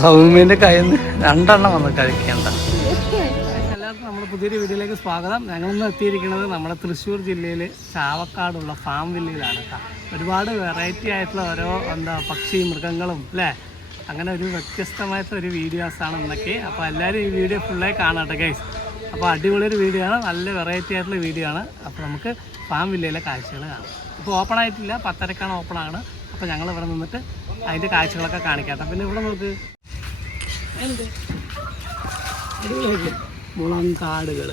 സൗമ്യന്റെ കയ്യിൽ നിന്ന് രണ്ടെണ്ണം വന്ന് കഴിക്കേണ്ട. എല്ലാവർക്കും നമ്മുടെ പുതിയൊരു വീഡിയോയിലേക്ക് സ്വാഗതം. ഞങ്ങളിന്ന് എത്തിയിരിക്കുന്നത് നമ്മുടെ തൃശ്ശൂർ ജില്ലയിൽ ചാവക്കാടുള്ള ഫാം വില്ലയിലാണ് കേട്ടോ. ഒരുപാട് വെറൈറ്റി ആയിട്ടുള്ള ഓരോ എന്താ പക്ഷി മൃഗങ്ങളും അല്ലേ? അങ്ങനെ ഒരു വ്യത്യസ്തമായിട്ടുള്ള ഒരു വീഡിയോസാണ് ഇന്നൊക്കെ. അപ്പോൾ എല്ലാവരും ഈ വീഡിയോ ഫുള്ളായി കാണാട്ടെ ഗൈസ് അപ്പോൾ അടിപൊളി ഒരു വീഡിയോ ആണ് നല്ല വെറൈറ്റി ആയിട്ടുള്ള വീഡിയോ ആണ്. അപ്പോൾ നമുക്ക് ഫാം വില്ലയിലെ കാഴ്ചകൾ കാണാം. ഇപ്പോൾ ഓപ്പൺ ആയിട്ടില്ല പത്തരക്കാണ് ഓപ്പൺ ആണ്. അപ്പോൾ ഞങ്ങൾ ഇവിടെ നിന്നിട്ട് അതിന്റെ കാഴ്ചകളൊക്കെ കാണിക്കാം പിന്നെ ഇവിടെ നോക്ക് മുളം കാടുകൾ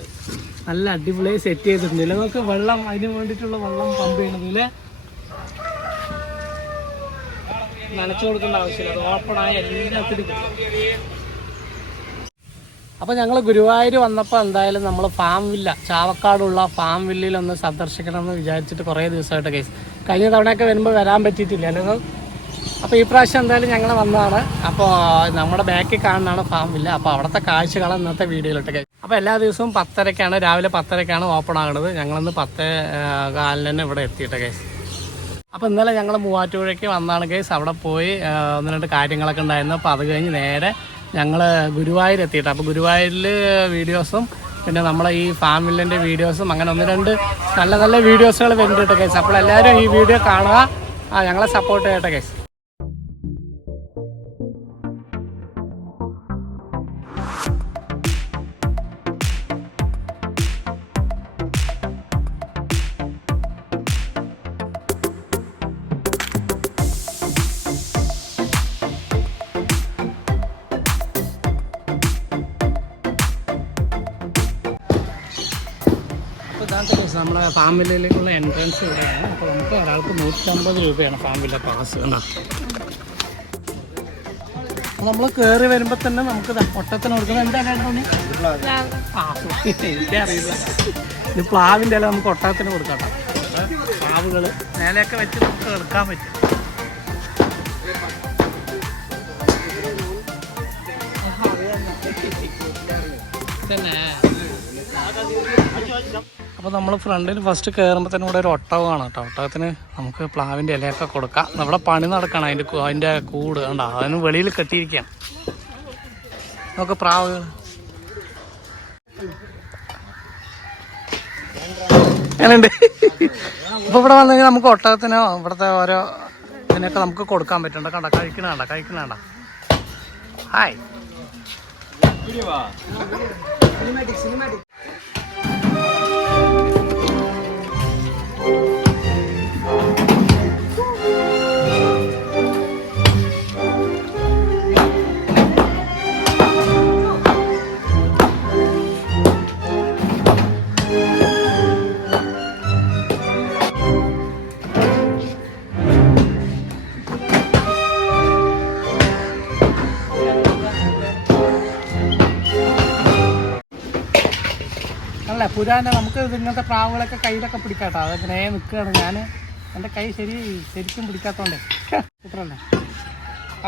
നല്ല അടിപൊളിയായി സെറ്റ് ചെയ്തിട്ടുണ്ട്. നമുക്ക് വെള്ളം അതിന് വേണ്ടിയിട്ടുള്ള വെള്ളം പമ്പ് ചെയ്യണത് ഇല്ലേ നനച്ചു കൊടുക്കേണ്ട ആവശ്യമില്ല. അത് ഓപ്പണായ എല്ലാത്തിനും അപ്പോൾ ഞങ്ങൾ ഗുരുവായൂർ വന്നപ്പോൾ എന്തായാലും നമ്മൾ ഫാം വില്ല ചാവക്കാടുള്ള ഫാം വില്ലിൽ ഒന്ന് സന്ദർശിക്കണം എന്ന് വിചാരിച്ചിട്ട് കുറേ ദിവസമായിട്ട് കേസ് കഴിഞ്ഞ തവണയൊക്കെ വരുമ്പോൾ വരാൻ പറ്റിയിട്ടില്ല അല്ലെങ്കിൽ അപ്പോൾ ഈ പ്രാവശ്യം എന്തായാലും ഞങ്ങൾ വന്നതാണ്. അപ്പോൾ നമ്മുടെ ബാക്കിൽ കാണുന്നതാണ് ഫാം വില്ല അപ്പോൾ അവിടുത്തെ കാഴ്ചകളാണ് ഇന്നത്തെ വീഡിയോയിലിട്ട് കേസ് അപ്പോൾ എല്ലാ ദിവസവും പത്തരക്കാണ് രാവിലെ പത്തരക്കാണ് ഓപ്പൺ ആകുന്നത് ഞങ്ങളിന്ന് പത്ത് കാലിന് തന്നെ ഇവിടെ എത്തിയിട്ട് കേസ് അപ്പോൾ ഇന്നലെ ഞങ്ങൾ മൂവാറ്റുപുഴയ്ക്ക് വന്നാണ് കേസ് അവിടെ പോയി ഒന്ന് രണ്ട് കാര്യങ്ങളൊക്കെ ഉണ്ടായിരുന്നു. അപ്പോൾ അത് കഴിഞ്ഞ് നേരെ ഞങ്ങൾ ഗുരുവായൂർ എത്തിയിട്ട്. അപ്പോൾ ഗുരുവായൂരിൽ വീഡിയോസും പിന്നെ നമ്മളെ ഈ ഫാമിലിന്റെ വീഡിയോസും അങ്ങനെ ഒന്ന് രണ്ട് നല്ല നല്ല വീഡിയോസുകൾ വരുന്നുണ്ട് കേസ് അപ്പോൾ എല്ലാവരും ഈ വീഡിയോ കാണുക. ആ ഞങ്ങളെ സപ്പോർട്ട് ചെയ്യട്ടെ കേസ് ഫാമിലിയിലേക്കുള്ള എൻട്രൻസ് ഇവിടെയാണ്. അപ്പോൾ നമുക്ക് ഒരാൾക്ക് നൂറ്റമ്പത് രൂപയാണ് ഫാമിലെ പാസ് കണ്ടോ? നമ്മൾ കയറി വരുമ്പോൾ തന്നെ നമുക്ക് ഒട്ടത്തിന് കൊടുക്കുന്നത് എന്താണ് എനിക്കറിയില്ല ഇത് പ്ലാവിന്റെ ഇല നമുക്ക് ഒട്ടത്തിന് കൊടുക്കാം പ്ലാവുകൾ മേലെയൊക്കെ വെച്ച് നമുക്ക് എടുക്കാൻ പറ്റും. തന്നെ. അപ്പോൾ നമ്മൾ ഫ്രണ്ടിൽ ഫസ്റ്റ് കയറുമ്പോൾ തന്നെ ഇവിടെ ഒരു ഒട്ടകമാണ് കേട്ടോ. ഒട്ടകത്തിന് നമുക്ക് പ്ലാവിന്റെ ഇലയൊക്കെ കൊടുക്കാം. നമ്മുടെ പണി നടക്കണം അതിന്റെ അതിന്റെ കൂട്. കണ്ടോ? അതിന് വെളിയിൽ കെട്ടിയിരിക്കാം നമുക്ക് പ്രാവ് അങ്ങനെയുണ്ട് അപ്പോൾ ഇവിടെ വന്നെങ്കിൽ നമുക്ക് ഒട്ടകത്തിന് ഇവിടുത്തെ ഓരോ ഇതിനൊക്കെ നമുക്ക് കൊടുക്കാൻ പറ്റുന്നുണ്ട്. കണ്ട? കഴിക്കണ കഴിക്കണ ഹായ് അല്ല പുരാന നമുക്ക് ഇങ്ങനത്തെ പ്രാവുകളൊക്കെ കയ്യിലൊക്കെ പിടിക്കാട്ടോ. അതങ്ങനെ നിൽക്കുകയാണ് ഞാൻ എന്റെ കൈ ശരി ശരിക്കും പിടിക്കാത്തോണ്ടേ. സൂപ്പറല്ലേ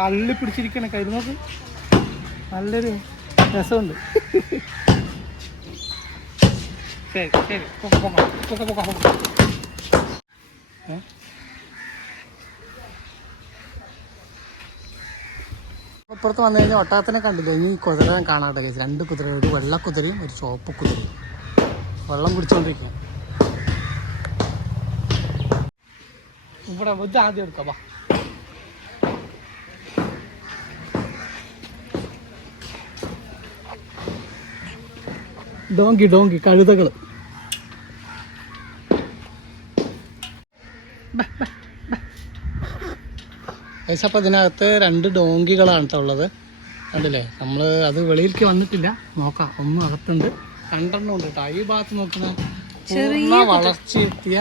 അള്ളി പിടിച്ചിരിക്കണ കൈ. നോക്ക്. നല്ലൊരു രസമുണ്ട്. ശരി ശരി. പൊക്ക പൊക്ക പൊക്ക പൊക്ക വന്നു കഴിഞ്ഞാൽ ഒട്ടാത്തിനെ കണ്ടില്ല? ഇനി ഈ കുതിര ഞാൻ കാണാട്ടെ ചേച്ചി രണ്ട് കുതിര ഒരു വെള്ള കുതിരയും ഒരു ചുവപ്പ് കുതിരയും. വെള്ളം കുടിച്ചോണ്ടിരിക്കുക ഇവിടെ ഇത് ആദ്യം എടുക്കാം വാ. ഡോങ്കി ഡോങ്കി കഴുതകൾ അപ്പോൾ ഇതിനകത്ത് രണ്ട് ഡോങ്കികളാണ് ഉള്ളത്. കണ്ടില്ലേ? നമ്മൾ അത് വെളിയിലേക്ക് വന്നിട്ടില്ല. നോക്കാം ഒന്നും അകത്തുണ്ട്. രണ്ടെണ്ണം ഉണ്ട് കേട്ടോ ഈ ഭാഗത്ത് നോക്കുന്ന പൂർണ വളർച്ചയെത്തിയ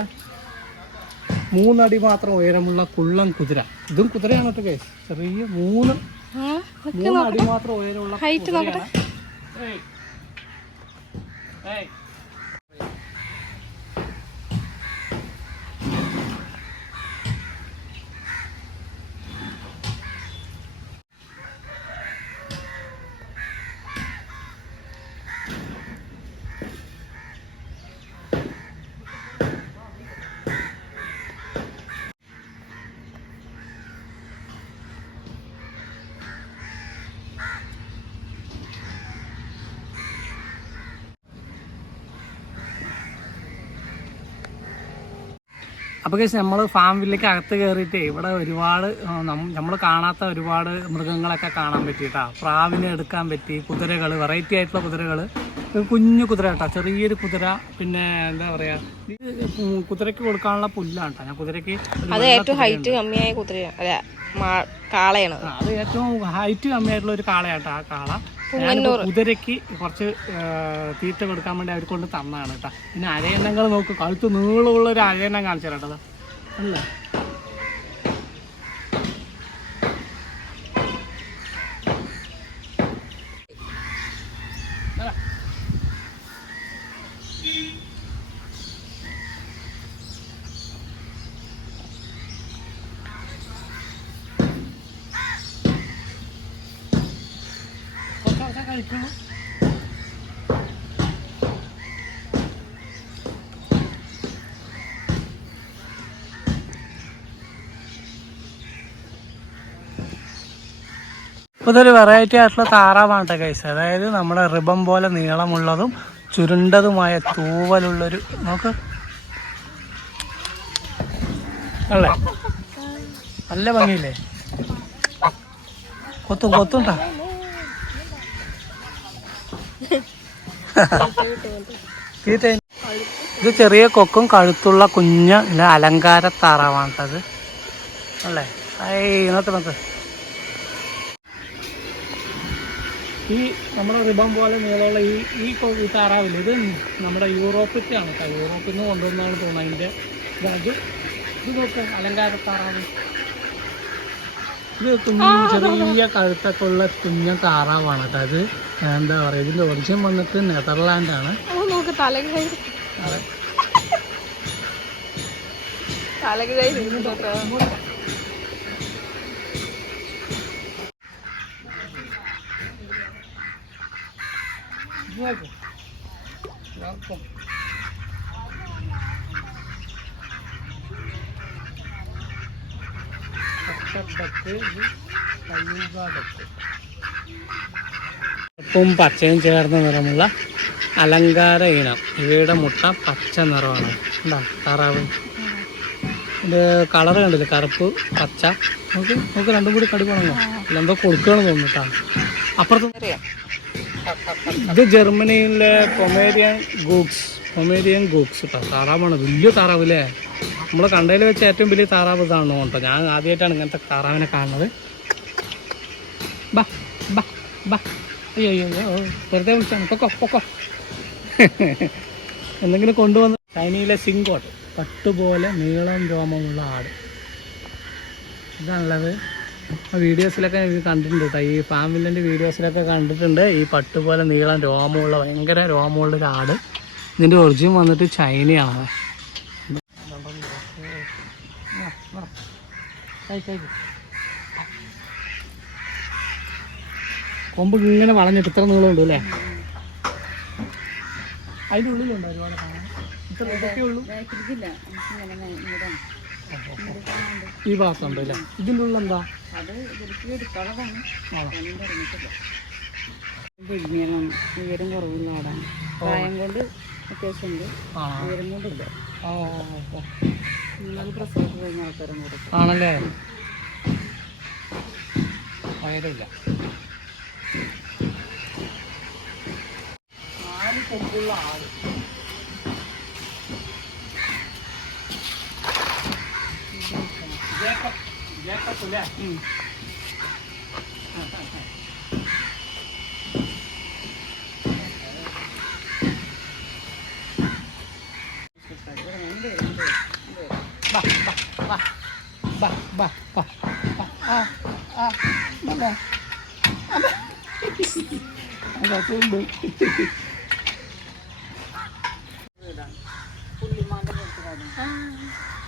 മൂന്നടി മാത്രം ഉയരമുള്ള കുള്ളൻ കുതിര. ഇതും കുതിരയാണ് കേട്ടോ കേസ് ചെറിയ മൂന്ന് മൂന്നടി മാത്രം ഉയരമുള്ള ഹൈറ്റ് ഏയ്. ഏയ്. അപ്പോൾ കേസ് നമ്മൾ ഫാം വില്ലേക്ക് അകത്ത് കയറിയിട്ട് ഇവിടെ ഒരുപാട് നമ്മൾ കാണാത്ത ഒരുപാട് മൃഗങ്ങളൊക്കെ കാണാൻ പറ്റിയിട്ടാണ് പ്രാവിനെ എടുക്കാൻ പറ്റി കുതിരകൾ വെറൈറ്റി ആയിട്ടുള്ള കുതിരകൾ കുഞ്ഞു കുതിര കേട്ടോ ചെറിയൊരു കുതിര പിന്നെ എന്താ പറയാ കുതിരക്ക് കുതിരയ്ക്ക് കൊടുക്കാനുള്ള പുല്ലാണ് കേട്ടോ. ഞാൻ കുതിരക്ക് അത് ഏറ്റവും ഹൈറ്റ് കമ്മിയായ കുതിരയാണ് അല്ല കാളയാണ്. അത് ഏറ്റവും ഹൈറ്റ് കമ്മിയായിട്ടുള്ള ഒരു കാളയാട്ടോ ആ കാള. കുതിരയ്ക്ക് കുറച്ച് തീറ്റ കൊടുക്കാൻ വേണ്ടി അവർ കൊണ്ട് തന്നാണ് കേട്ടോ. പിന്നെ അരയണ്ണങ്ങൾ നോക്ക് കഴുത്ത് നീളമുള്ള ഒരു അരയണ്ണം കാണിച്ചു കേട്ടോ. അല്ല? ഇപ്പോൾ ഇതൊരു വെറൈറ്റി ആയിട്ടുള്ള താറാവാണ് കേട്ടോ കൈസ് അതായത് നമ്മുടെ റിബം പോലെ നീളമുള്ളതും ചുരുണ്ടതുമായ തൂവലുള്ളൊരു നോക്ക്. അല്ലേ? നല്ല ഭംഗിയില്ലേ? കൊത്തും കൊത്തുണ്ടാ ഇത് ചെറിയ കൊക്കും കഴുത്തുള്ള കുഞ്ഞ അലങ്കാര താറാവാണത്. അല്ലേ? നോക്ക് നോക്ക്. ഈ നമ്മുടെ റിബൺ പോലെ നീളമുള്ള ഈ ഈ ഈ താറാവില്ല? ഇത് നമ്മുടെ യൂറോപ്പിന്റെ ആണ് കേട്ടോ. യൂറോപ്പിൽ നിന്ന് കൊണ്ടുവന്നാണ് തോന്നുന്നത് അതിന്റെ ഇത്. ഇത് നോക്ക് അലങ്കാര താറാവ്. ഇത് കുഞ്ഞു ചെറിയ കഴുത്തൊക്കെ ഉള്ള കുഞ്ഞ താറാവാണ് അതായത് അത് എന്താ പറയുക ഇതിന്റെ ഒറിജിൻ വന്നിട്ട് നെതർലാൻഡ് ആണ് നോക്ക് തലക്ക് കൈ അതെ തലക്ക് കൈ നോക്ക് നോക്ക്. നോക്ക്. പച്ചപ്പക്ക് ഉപ്പും പച്ചയും ചേർന്ന നിറമുള്ള അലങ്കാര ഇനം. ഇവയുടെ മുട്ട പച്ച നിറമാണ്. എന്താ താറാവ്. ഇത് കളർ കണ്ടില്ല? കറുപ്പ് പച്ച. നമുക്ക് നമുക്ക് രണ്ടും കൂടി കടി പോണോ എന്തോ കൊടുക്കണം തോന്നിട്ടാണ് അപ്പുറത്ത് ഇത് ജർമ്മനിയിലെ പൊമേരിയൻ ഗൂക്സ്. പൊമേരിയൻ ഗൂക്സ് കേട്ടോ. താറാവാണ്. വലിയ താറാവ് അല്ലേ? നമ്മൾ കണ്ടതിൽ വെച്ച് ഏറ്റവും വലിയ താറാവ് ഇതാണ് കേട്ടോ. ഞാൻ ആദ്യമായിട്ടാണ് ഇങ്ങനത്തെ താറാവിനെ കാണുന്നത്. ബാ ബാ ബാ. അയ്യോ അയ്യോ വെറുതെ വിളിച്ചാണ് പൊക്കോ പൊക്കോ. എന്തെങ്കിലും കൊണ്ടുവന്ന് ചൈനയിലെ സിങ്കോട്ട് പട്ടുപോലെ നീളം രോമമുള്ള ആട്. ഇതാണുള്ളത്. വീഡിയോസിലൊക്കെ കണ്ടിട്ടുണ്ട് കേട്ടോ. ഈ ഫാമിലിന്റെ വീഡിയോസിലൊക്കെ കണ്ടിട്ടുണ്ട്. ഈ പട്ടുപോലെ നീളം രോമമുള്ള ഭയങ്കര രോമമുള്ള ഒരു ആട്. ഇതിന്റെ ഒറിജിൻ വന്നിട്ട് ചൈനയാണ് കൊമ്പ് ഇങ്ങനെ വളഞ്ഞിട്ട് ഇത്ര നീളമുണ്ട് അല്ലേ? അതിന്റെ ഉള്ളിലുണ്ടോ ഒരുപാട് കാണാൻ? ഇത്ര ഇതൊക്കെ ഉള്ളൂ? ഈ ഭാഗത്തുണ്ട് അല്ലേ? ഇതിന്റെ ഉള്ളിൽ എന്താ? ഉയരം കുറവുള്ള ആടാണ് പ്രായം കൊണ്ട് അത്യാവശ്യമുണ്ട്? ഉയരം കൊണ്ടില്ല. ആണല്ലേ? വയറില്ല കൊമ്പുള്ള ആട് ജേക്കബ് ജേക്കബ് അല്ലേ ബാ ബാ ബാ ബാ ബാ ബാ ബാ ആ ആ ബാ ബാ അതൊക്കെയുണ്ട്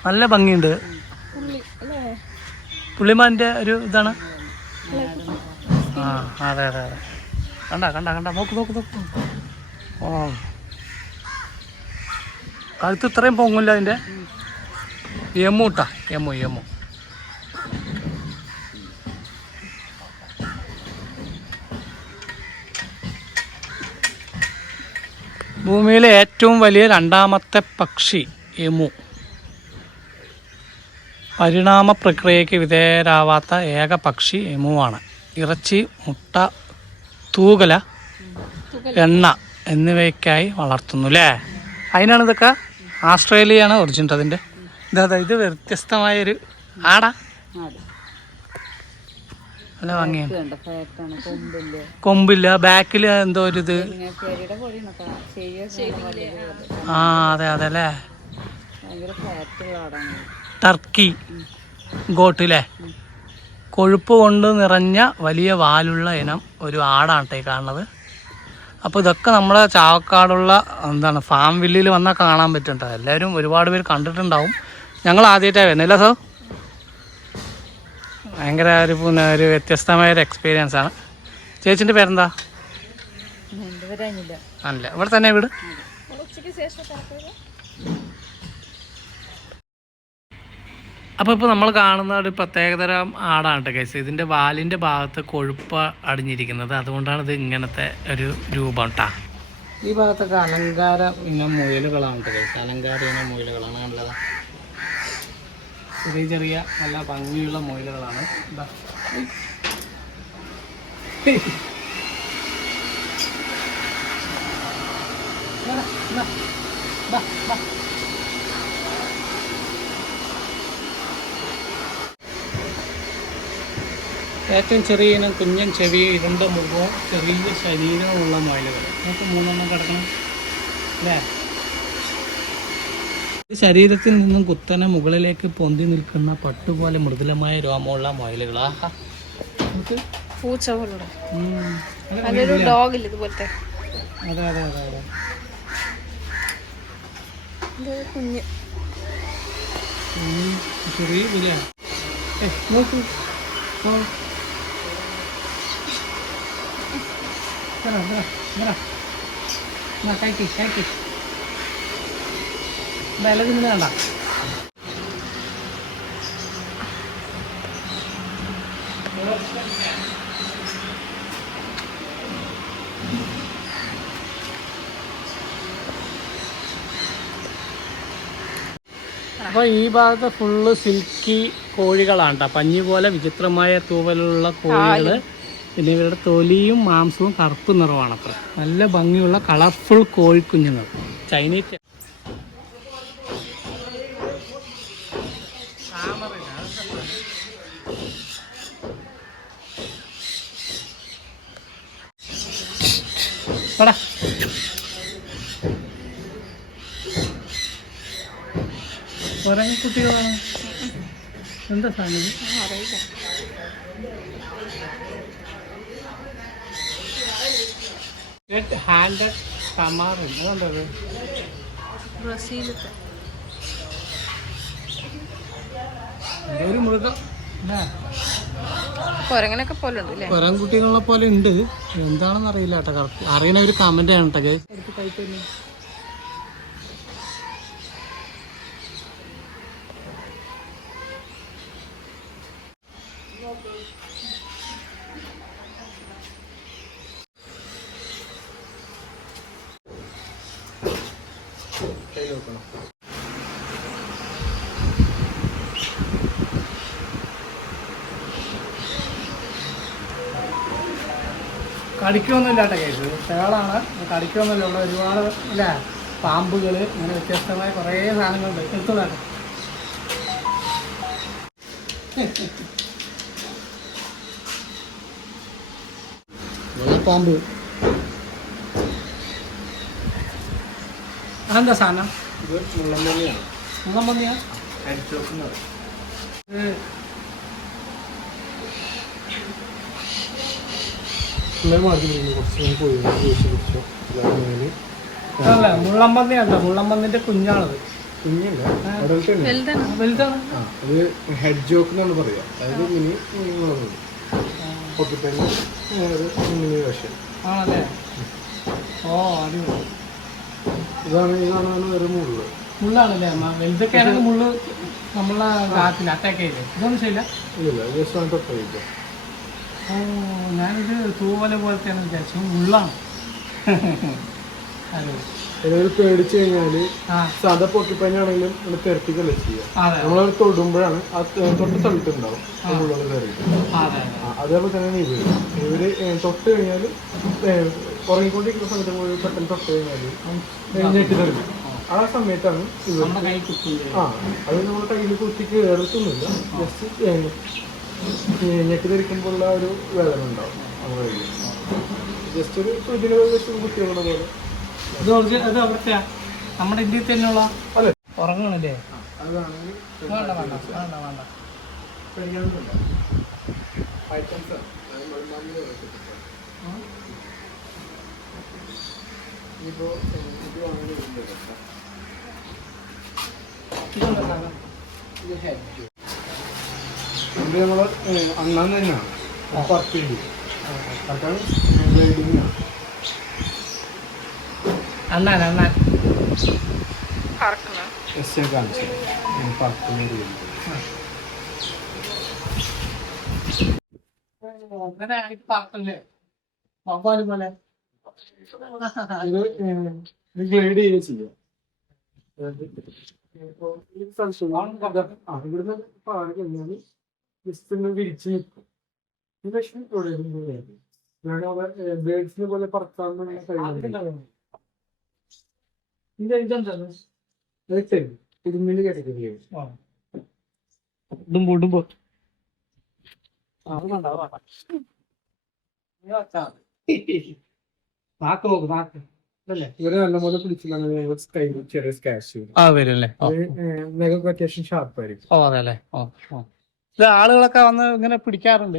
നല്ല ഭംഗിയുണ്ട്. പുള്ളി അല്ലേ പുള്ളിമാന്റെ ഒരു ഇതാണ്. ആ അതെ അതെ അതെ. കണ്ട കണ്ട കണ്ട. നോക്ക് നോക്ക് നോക്ക്. ഓ കഴുത്ത് ഇത്രയും പൊങ്ങില്ല അതിന്റെ എമ്മൂട്ടാ എമ്മു യമു ഭൂമിയിലെ ഏറ്റവും വലിയ രണ്ടാമത്തെ പക്ഷി എമു. പരിണാമ പ്രക്രിയയ്ക്ക് വിധേയരാവാത്ത ഏക പക്ഷി എമുവാണ്. ഇറച്ചി മുട്ട തൂകല എണ്ണ എന്നിവയ്ക്കായി വളർത്തുന്നു അല്ലേ അതിനാണ് ഇതൊക്കെ ആസ്ട്രേലിയയാണ് ഒറിജിനൽ അതിന്റെ ഇതാ ഇത് വ്യത്യസ്തമായൊരു ആടാ. നല്ല ഭംഗിയാണ് കൊമ്പില്ല? കൊമ്പില്ല ബാക്കിൽ എന്തോ ഒരു ഇത്. ആ. അതെ അതെ അല്ലേ ടർക്കി. ഗോട്ടില്ലേ കൊഴുപ്പ് കൊണ്ട് നിറഞ്ഞ വലിയ വാലുള്ള ഇനം ഒരു ആടാണ് കാണുന്നത്. അപ്പോൾ ഇതൊക്കെ നമ്മുടെ ചാവക്കാടുള്ള എന്താണ് ഫാം വില്ലിൽ വന്നാൽ കാണാൻ പറ്റുന്നുണ്ട് എല്ലാവരും ഒരുപാട് പേര് കണ്ടിട്ടുണ്ടാവും. ഞങ്ങൾ ആദ്യമായിട്ടാണ് വരുന്നില്ല സോ ഭയങ്കര ഒരു പിന്നെ ഒരു വ്യത്യസ്തമായ ഒരു എക്സ്പീരിയൻസ് ആണ്. ചേച്ചിന്റെ പേരെന്താ? അല്ല ഇവിടെ തന്നെ വീട്? അപ്പോൾ ഇപ്പോൾ നമ്മൾ കാണുന്ന ഒരു പ്രത്യേകതരം ആടാണ് കേട്ടോ കേസ് ഇതിന്റെ വാലിന്റെ ഭാഗത്ത് കൊഴുപ്പ് അടിഞ്ഞിരിക്കുന്നത്. അതുകൊണ്ടാണ് ഇത് ഇങ്ങനത്തെ ഒരു രൂപം കേട്ടോ ഈ ഭാഗത്തൊക്കെ അലങ്കാര ഇനം മുയലുകളാണ് കേട്ടോ കേസ് അലങ്കാര ഇനം മുയലുകളാണ് കണ്ടത്. ചെറിയ ചെറിയ നല്ല ഭംഗിയുള്ള മൊയിലുകളാണ്. ഏറ്റവും ചെറിയ ഇനം കുഞ്ഞൻ ചെവി ഇരുണ്ട മുഖവും ചെറിയ ശരീരമുള്ള മൊയിലുകൾ. നമുക്ക് മൂന്നെണ്ണം കിടക്കണം. അല്ലേ? ശരീരത്തിൽ നിന്നും കുത്തനെ മുകളിലേക്ക് പൊന്തി നിൽക്കുന്ന പട്ടുപോലെ മൃദുലമായ രോമമുള്ള മുയലുകൾ. ആഹാ. പൂച്ച പോലുള്ള ഡോഗ് ഇല്ല ഇതുപോലത്തെ? അതെ അതെ അതെ കുഞ്ഞ്. ചെറിയ നോക്കൂ. കഴിക്ക് കഴിക്ക്. വില തിന്നു വേണ്ട അപ്പോൾ ഈ ഭാഗത്ത് ഫുള്ള് സിൽക്കി കോഴികളാണ് കേട്ടോ പഞ്ഞി പോലെ വിചിത്രമായ തൂവലുള്ള കോഴികൾ പിന്നെ ഇവരുടെ തൊലിയും മാംസവും കറുപ്പ് നിറമാണ് അത്ര. നല്ല ഭംഗിയുള്ള കളർഫുൾ കോഴിക്കുഞ്ഞുങ്ങൾ. ചൈനീസ് പടാ. കുരങ്ങ കുട്ടികളാണ് എന്താ സാധനം? റെഡ് ഹാൻഡഡ് കമാറിൻ അതുകൊണ്ടത് ബ്രസീലത്തെ. ഒരു മൃഗം. അല്ലേ കുരങ്ങനൊക്കെ പോലെ ഉണ്ട് അല്ലേ? പോലെ ഉണ്ട്. എന്താണെന്ന് അറിയില്ല കേട്ടോ. കറക്റ്റ് അറിയണ ഒരു കമന്റ് ആണ് കേട്ടോ കേട്ടോ കേസ്. തേളാണ് കടിക്കൊന്നുമില്ല ഉള്ള ഒരുപാട് അല്ലേ? പാമ്പുകൾ ഇങ്ങനെ വ്യത്യസ്തമായ കുറേ സാധനങ്ങളുണ്ട്. എടുത്തതാണ് പാമ്പ് അതെന്താ സാധനം? ഇത് അല്ല മുള്ളമ്പന്നി അല്ല മുള്ളമ്പന്നിന്റെ കുഞ്ഞാണത്. വലുതാണ്. അത് ഹെഡ് ജോക്ക് എന്നാണ് പറയുക. അതായത് മിനി മുളക് പൊട്ടിപ്പന്നെ ഒരു മിനി വേഷൻ ആണല്ലേ? ഓ ഇതാണ് ഈ കാണുന്ന മുള്ള്. മുള്ളാണല്ലേ? അമ്മ വലുതൊക്കെ ആണെങ്കിൽ മുള്ള് നമ്മളെ അറ്റാക്ക് ചെയ്തേ ഇതൊന്നും ചെയ്യില്ല ഇല്ല ജസ്റ്റ് തൊട്ടഴിക്കാം ഓ ഞാനിത് തൂവല പോലത്തെയാണ് വിചാരിച്ചു ഉള്ളാണ്. അതെ. അതായത് പേടിച്ചു കഴിഞ്ഞാൽ ആ. സാധാ പൊക്കിപ്പനാണെങ്കിലും നമ്മൾ തെരട്ടിക്കല്ലേ ചെയ്യുക നമ്മളത് തൊടുമ്പോഴാണ് ആ തൊട്ട് സ്ഥലത്തുണ്ടാവും മുള്ളുകൾ അതെ അതേപോലെ തന്നെ ഇവർ ഇവർ തൊട്ട് കഴിഞ്ഞാൽ ഉറങ്ങിക്കൊണ്ടിരിക്കുന്ന സമയത്ത് പോയി പെട്ടെന്ന് തൊട്ട് കഴിഞ്ഞാൽ ഞെട്ടി തെറിക്കും ആ സമയത്താണ് ഇവർ ആ അത് നമ്മുടെ കയ്യിൽ കുത്തി കയറത്തൊന്നുമില്ല ജസ്റ്റ് ഞെട്ടി ധരിക്കുമ്പോഴുള്ള ഒരു വേദനയുണ്ടാവും നമ്മുടെ കയ്യിൽ ജസ്റ്റ് ഒരു വെച്ച് കുത്തിയുള്ള പോലെ അവർക്കാ നമ്മുടെ ഇന്ത്യയിൽ തന്നെയുള്ള ഉറങ്ങണല്ലേ? അതാണ് വേണ്ട വേണ്ട വേണ്ട വേണ്ട. പേടിക്കാനൊന്നുമില്ല. ഐറ്റംസ് ആണ്. അത് മരുന്നാമ്പിൽ വെച്ചിട്ടുണ്ട്. ഇപ്പോ ഏ, ഇത് അങ്ങനെ വരുന്നത് കേട്ടോ. ഇതെന്താ സാധനം? ഇത് നമ്മൾ അണ്ണാൻ തന്നെയാണ്. പർപ്പിന്റെ അതാണ് ബ്ലേഡിങ് ആണ്. അണ്ണാൻ അണ്ണാൻ. എസ് ഞാൻ കാണിച്ചു. പർപ്പിന്റെ അങ്ങനെ പറക്കല്ലേ വവ്വാൽ പോലെ ഇത് ഗ്ലൈഡ് ചെയ്യുക ചെയ്യാം. ഇവിടുന്ന് ഒന്ന് വിരിച്ച് നിൽക്കും ഈ പക്ഷേ ഇവിടെ ബേഡ്സിനെ പോലെ പറക്കാൻ കഴിയുന്നുണ്ട് ഇത് ഇതെന്താ അതൊക്കെ ഇരുമ്പിന് കേട്ടിട്ടില്ലേ ഇടുമ്പോ ഇടുമ്പോ. നാക്ക് നോക്ക് നാക്ക്. ഇവരെ നല്ലപോലെ പിടിച്ചില്ലെങ്കിൽ കൈ ചെറിയ സ്കാച്ച് ചെയ്യും ആ വരും അല്ലേ? നെഗൊക്കെ അത്യാവശ്യം ഷാർപ്പായിരിക്കും ഓ അതെ അല്ലേ? ഓ ഓ ഇത് ആളുകളൊക്കെ വന്ന് ഇങ്ങനെ പിടിക്കാറുണ്ട്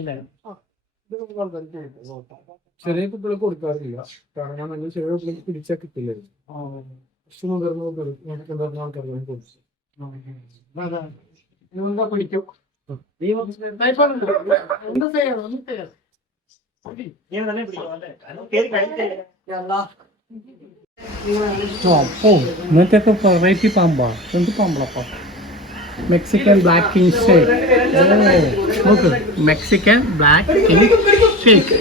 കൊടുക്കാം. ചെറിയ കുട്ടികൾക്ക് കൊടുക്കാറില്ല. കാരണം ഞാൻ നല്ല ചെറിയ കുട്ടികൾക്ക് പിടിച്ചാൽ കിട്ടില്ലായിരുന്നു. കുറച്ച് മുതിർന്ന കുട്ടികൾ ഞങ്ങൾക്ക് മുതിർന്ന ആൾക്കാർക്ക് വേണ്ടി കൊടുത്തു എന്താ പിടിക്കും? എന്താ ചെയ്യണം ഒന്നും വെറൈറ്റി പാമ്പാ. എന്ത് പാമ്പാ മെക്സിക്കൻ ബ്ലാക്ക് കിങ് ഷേക്ക് നോക്ക് മെക്സിക്കൻ ബ്ലാക്ക് കിങ് ഷേക്ക്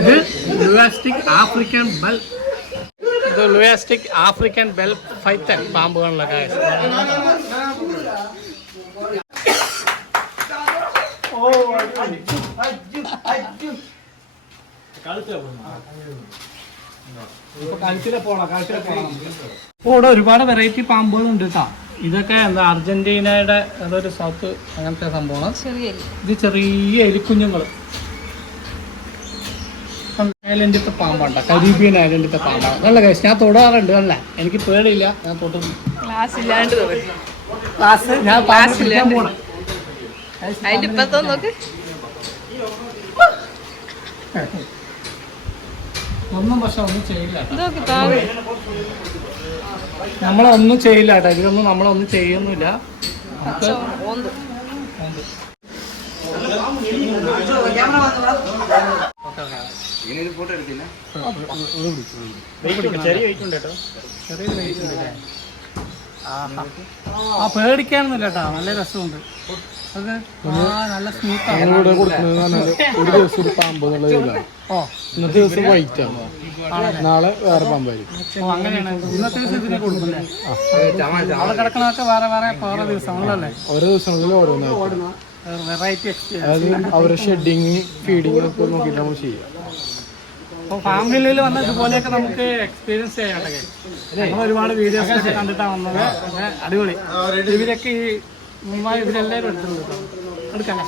ഇത് ലുവാസ്റ്റിക് ആഫ്രിക്കൻ ബൽ ഇത് ലുവാസ്റ്റിക് ആഫ്രിക്കൻ ബെൽ ഫൈത്തൻ പാമ്പുകളുടെ കാര്യം ഇവിടെ ഒരുപാട് വെറൈറ്റി പാമ്പുകളുണ്ട് കേട്ടോ ഇതൊക്കെ എന്താ അർജന്റീനയുടെ അതൊരു സൗത്ത് അങ്ങനത്തെ സംഭവമാണ്. ഇത് ചെറിയ എലിക്കുഞ്ഞുങ്ങൾ ഐലൻഡിത്തെ പാമ്പാണ്ട കരീബിയൻ ഐലൻഡിത്തെ പാമ്പാണ്. നല്ല കേസ് ഞാൻ തൊടാറുണ്ട് അല്ല എനിക്ക് പേടിയില്ല ഞാൻ തൊട്ടും ഇല്ലാണ്ട് ക്ലാസ് ഞാൻ അതിന്റെ ഇപ്പത്തെ നോക്ക് ഒന്നും പക്ഷെ ഒന്നും ചെയ്യില്ല നമ്മളൊന്നും ചെയ്യില്ല കേട്ടോ ഇതിലൊന്നും നമ്മളൊന്നും ചെയ്യുന്നില്ല ചെറിയ വെയിറ്റ് ഉണ്ട് ല്ലേ? ആഹാ. ആ പേടിക്കാനൊന്നുമില്ല കേട്ടോ നല്ല രസമുണ്ട്. അത് ആ നല്ല സ്മൂത്താണ് ഇവിടെ കൊടുക്കുന്നത് പറഞ്ഞാൽ ഒരു ദിവസം ഒരു പാമ്പ് എന്നുള്ള ഇതിലാണ് ഓ. ഇന്നത്തെ ദിവസം വൈറ്റ് ആണ്. നാളെ വേറെ പാമ്പായിരിക്കും. ഓ അങ്ങനെയാണ്. ഇന്നത്തെ ദിവസം ഇതിനെ കൊടുക്കില്ലേ അവിടെ കിടക്കണതൊക്കെ വേറെ വേറെ വേറെ ദിവസങ്ങളല്ലേ ഓരോ ദിവസങ്ങളിലും ഓരോന്നായിരിക്കും വെറൈറ്റി അതായത് അവരുടെ ഷെഡിങ് ഫീഡിങ് ഒക്കെ നോക്കിയിട്ട് നമ്മൾ ചെയ്യുക. അപ്പോൾ ഫാമിലിയിൽ വന്ന ഇതുപോലെയൊക്കെ നമുക്ക് എക്സ്പീരിയൻസ് ചെയ്യാണ്ടൊക്കെ നമ്മൾ ഒരുപാട് വീഡിയോസ് ഒക്കെ കണ്ടിട്ടാണ് വന്നത്. പക്ഷേ അടിപൊളി. ഇവരൊക്കെ ഈ മുമ്പായി ഇവരെല്ലാവരും എടുത്തിട്ടുണ്ട് കേട്ടോ. എടുക്കല്ലേ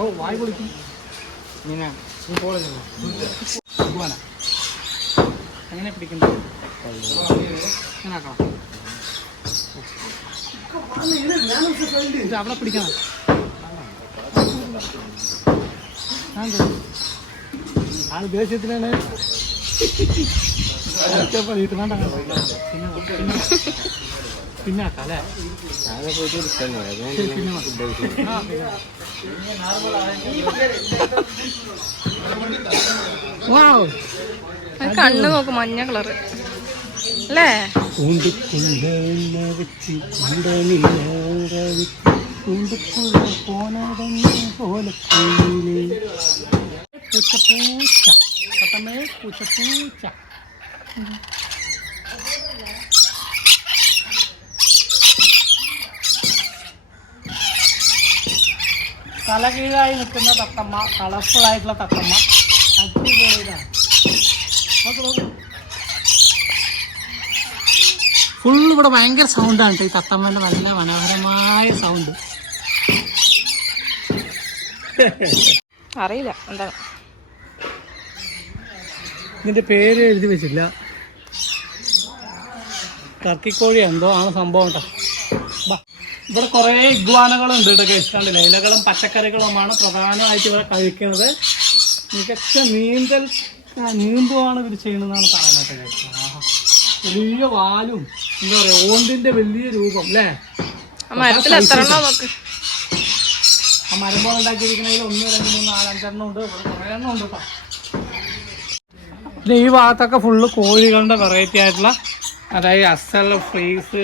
ഓ വായി പൊളിക്കും. എങ്ങനെ ആക്കണം ഇത് അവിടെ പിടിക്കണം. എന്ത്? ആ ദേഷ്യത്തിലാണ് അല്ലേ പിന്നെ. അത് കണ്ണ് നോക്ക് മഞ്ഞ കളറ് അല്ലേ പോലെ. പൂച്ച പൂച്ച പട്ടമ്മേ പൂച്ച പൂച്ച തലകീഴായി നിൽക്കുന്ന തത്തമ്മ കളർഫുൾ ആയിട്ടുള്ള തത്തമ്മ. അടിപൊളിയാണ് ഫുൾ ഇവിടെ ഭയങ്കര സൗണ്ടാണ് കേട്ടോ ഈ തത്തമ്മേന്റെ നല്ല മനോഹരമായ സൗണ്ട് അറിയില്ല എന്താണ്? ഇതിന്റെ പേര് എഴുതി വെച്ചില്ല ടർക്കിക്കോഴി എന്തോ ആണ് സംഭവം കേട്ടോ. ഇവിടെ കുറേ ഇഗ്വാനകളുണ്ട് കേട്ടോ കേസ് കണ്ടില്ല? ഇലകളും പച്ചക്കറികളുമാണ് പ്രധാനമായിട്ട് ഇവിടെ കഴിക്കുന്നത്. മികച്ച നീന്തൽ നീന്തുവാണ് ഇവർ ചെയ്യണമെന്നാണ് പറയുന്നത്. വലിയ വാലും എന്താ പറയാ ഓന്തിന്റെ വലിയ രൂപം അല്ലേ ആ മരം പോലെ ഉണ്ടാക്കിയിരിക്കുന്നതിൽ ഒന്ന് രണ്ട് മൂന്ന് നാലഞ്ചെണ്ണം ഉണ്ട്. കുറേ എണ്ണം ഉണ്ട് കേട്ടോ പിന്നെ ഈ ഭാഗത്തൊക്കെ ഫുള്ള് കോഴികളുടെ വെറൈറ്റി ആയിട്ടുള്ള അതായത് അസൽ ഫ്രീസ്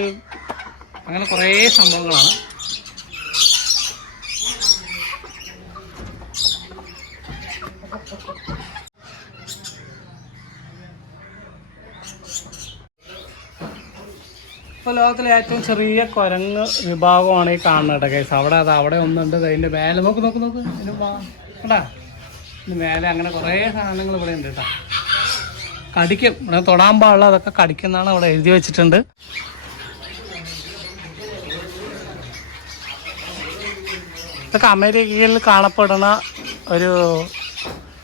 അങ്ങനെ കുറേ സംഭവങ്ങളാണ്. ഇപ്പോൾ ലോകത്തിലെ ഏറ്റവും ചെറിയ കുരങ്ങ് വിഭാഗമാണ് ഈ കാണുന്നത് കേസ് അവിടെ അത് അവിടെ ഒന്നുണ്ട്. അതിന്റെ മേലെ നോക്ക് നോക്ക് നോക്ക്. ഇതിന് കേട്ടാ ഇതിന് മേലെ അങ്ങനെ കുറേ സാധനങ്ങൾ ഇവിടെ ഉണ്ട് കേട്ടോ. കടിക്കും. ഇവിടെ തൊടാൻ പാടില്ല അതൊക്കെ കടിക്കുന്നതാണ് അവിടെ എഴുതി വെച്ചിട്ടുണ്ട്. ഇതൊക്കെ അമേരിക്കയിൽ കാണപ്പെടുന്ന ഒരു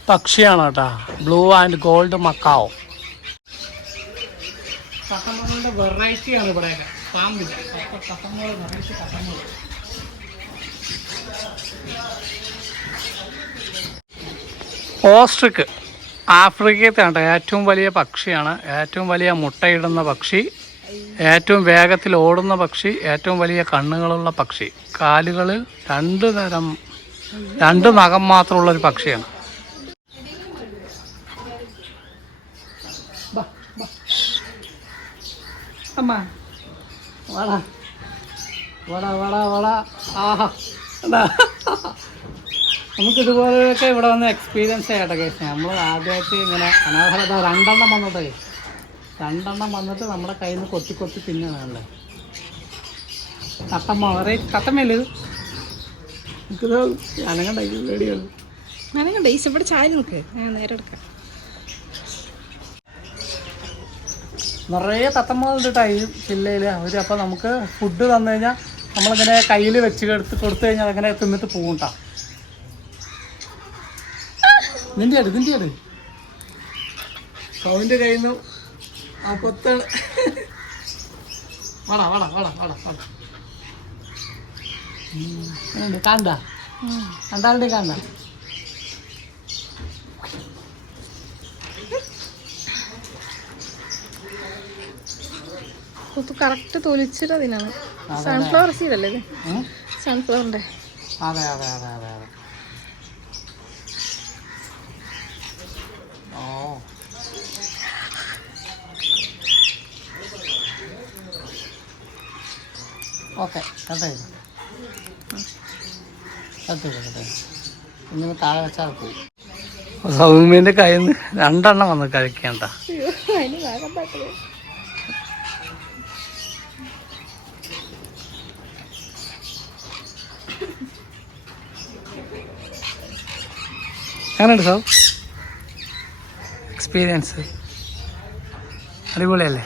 പക്ഷിയാണ് കേട്ടോ. ബ്ലൂ ആൻഡ് ഗോൾഡ് മക്കാവോ. കട്ടമ്മളുടെ വെറൈറ്റിയാണ് ഇവിടെയൊക്കെ. പാമ്പില്ല. ഓസ്ട്രിക്ക്. ആഫ്രിക്കത്തെ കേട്ടോ ഏറ്റവും വലിയ പക്ഷിയാണ് ഏറ്റവും വലിയ മുട്ടയിടുന്ന പക്ഷി ഏറ്റവും വേഗത്തിൽ ഓടുന്ന പക്ഷി ഏറ്റവും വലിയ കണ്ണുകളുള്ള പക്ഷി. കാലുകൾ രണ്ട് തരം രണ്ട് നഖം മാത്രമുള്ള ഒരു പക്ഷിയാണ് അമ്മ. വാടാ. വാടാ ആഹാ. എടാ. നമുക്ക് ഇതുപോലെയൊക്കെ ഇവിടെ വന്ന് എക്സ്പീരിയൻസ് ചെയ്യട്ടെ കേസ് നമ്മൾ ആദ്യമായിട്ട് ഇങ്ങനെ അനാഹരത രണ്ടെണ്ണം വന്നിട്ടേ രണ്ടെണ്ണം വന്നിട്ട് നമ്മുടെ കയ്യിൽ നിന്ന് കൊത്തി കൊത്തി തിന്നണല്ലേ കട്ടമ്മ വേറെ കട്ടമ്മയല്ലേ ഇത്? എനിക്കിത് അനങ്ങണ്ട പേടിയാണ്. ഞാനുണ്ട് ഈശ ഇവിടെ ചാരി നിൽക്ക്. നേരെ എടുക്കാം. നിറയെ തത്തമ്മകളുണ്ട് ടൈ ഈ ജില്ലയിൽ അവർ അപ്പോൾ നമുക്ക് ഫുഡ് തന്നു കഴിഞ്ഞാൽ നമ്മളിങ്ങനെ കയ്യിൽ വെച്ച് എടുത്ത് കൊടുത്തു കഴിഞ്ഞാൽ അങ്ങനെ തിന്നിട്ട് പോകും കേട്ടോ നിന്റെ അടു നിന്റെ അടു സൗണ്ട് കഴിഞ്ഞു ആ കൊത്ത വാടാ വാടാ വാടാ വാടാ വാടാ. കാണ്ട. രണ്ടാളുടെ കാണ്ട. കുത്തു കറക്റ്റ് തൊലിച്ചിട്ട് അതിനാണ് സൺഫ്ലവർ ഉം? സൺഫ്ലവറിന്റെ അതെ അതെ അതെ അതെ അതെ. ഓക്കെ കട്ടെ കട്ടെ കട്ടെ ഇന്ന് താഴെ വെച്ചാൽ പോയി സൗമ്യന്റെ കയ്യിൽ നിന്ന് രണ്ടെണ്ണം വന്ന് കഴിക്കണ്ട. അങ്ങനെയുണ്ട് സാർ? എക്സ്പീരിയൻസ് അടിപൊളിയല്ലേ?